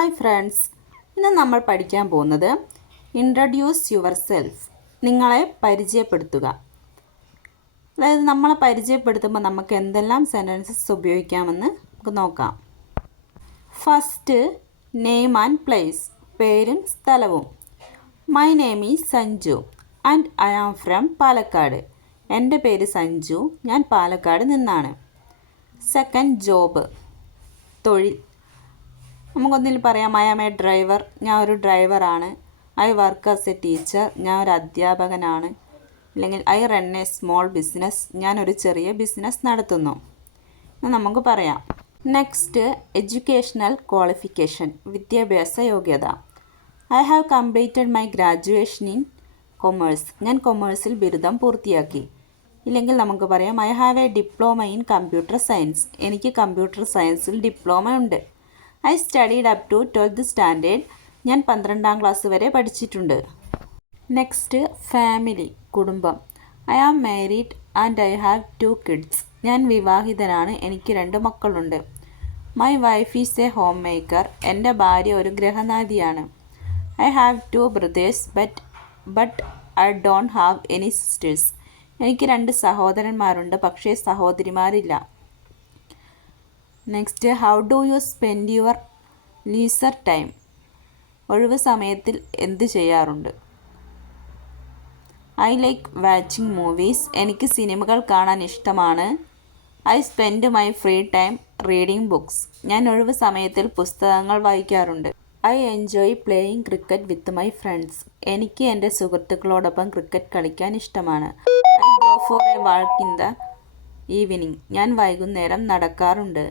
Hi friends, ഇന്ന് നമ്മൾ പഠിക്കാൻ പോകുന്നത് ഇൻട്രൊഡ്യൂസ് യുവർ സെൽഫ്, നിങ്ങളെ പരിചയപ്പെടുത്തുക. അതായത് നമ്മളെ പരിചയപ്പെടുത്തുമ്പോൾ നമുക്ക് എന്തെല്ലാം സെൻറ്റൻസസ് ഉപയോഗിക്കാമെന്ന് നമുക്ക് നോക്കാം. ഫസ്റ്റ്, നെയിം ആൻഡ് പ്ലേസ്, പേരും സ്ഥലവും. My name is Sanju and I am from Palakkad. എൻ്റെ പേര് സഞ്ജു, ഞാൻ പാലക്കാട് നിന്നാണ്. സെക്കൻഡ്, ജോബ്, തൊഴിൽ. നമുക്കൊന്നിൽ പറയാം ഐ ആം എ ഡ്രൈവർ, ഞാൻ ഒരു ഡ്രൈവറാണ്. I work as A teacher, ഞാൻ ഒരു അധ്യാപകനാണ്. അല്ലെങ്കിൽ I run A small business, ഞാൻ ഒരു ചെറിയ ബിസിനസ് നടത്തുന്നു എന്ന് നമുക്ക് പറയാം. നെക്സ്റ്റ്, എഡ്യൂക്കേഷണൽ ക്വാളിഫിക്കേഷൻ, വിദ്യാഭ്യാസ യോഗ്യത. I have completed my graduation in commerce, ഞാൻ കൊമേഴ്സിൽ ബിരുദം പൂർത്തിയാക്കി. ഇല്ലെങ്കിൽ നമുക്ക് പറയാം I have a diploma in computer science, എനിക്ക് കമ്പ്യൂട്ടർ സയൻസിൽ ഡിപ്ലോമ ഉണ്ട്. I studied up to 12th standard, ഞാൻ 12ാം ക്ലാസ് വരെ പഠിച്ചിട്ടുണ്ട്. നെക്സ്റ്റ്, ഫാമിലി, കുടുംബം. I am married and I have 2 kids, ഞാൻ വിവാഹിതനാണ്, എനിക്ക് 2 മക്കളുണ്ട്. My wife is a homemaker, എൻ്റെ ഭാര്യ ഒരു ഗൃഹനാഥിയാണ്. I have 2 brothers but I don't have any sisters, എനിക്ക് 2 സഹോദരന്മാരുണ്ട്, പക്ഷേ സഹോദരിമാരില്ല. Next, how do you spend your leisure time, ഒഴിവ് സമയത്തിൽ എന്ത് ചെയ്യാറുണ്ട്? ഐ ലൈക്ക് വാച്ചിങ് മൂവീസ്, എനിക്ക് സിനിമകൾ കാണാൻ ഇഷ്ടമാണ്. I spend my free time reading books, ഞാൻ ഒഴിവ് സമയത്തിൽ പുസ്തകങ്ങൾ വായിക്കാറുണ്ട്. I enjoy playing cricket with my friends, എനിക്ക് എൻ്റെ സുഹൃത്തുക്കളോടൊപ്പം ക്രിക്കറ്റ് കളിക്കാൻ ഇഷ്ടമാണ്. I go for a walk in the evening, ഞാൻ വൈകുന്നേരം നടക്കാറുണ്ട്.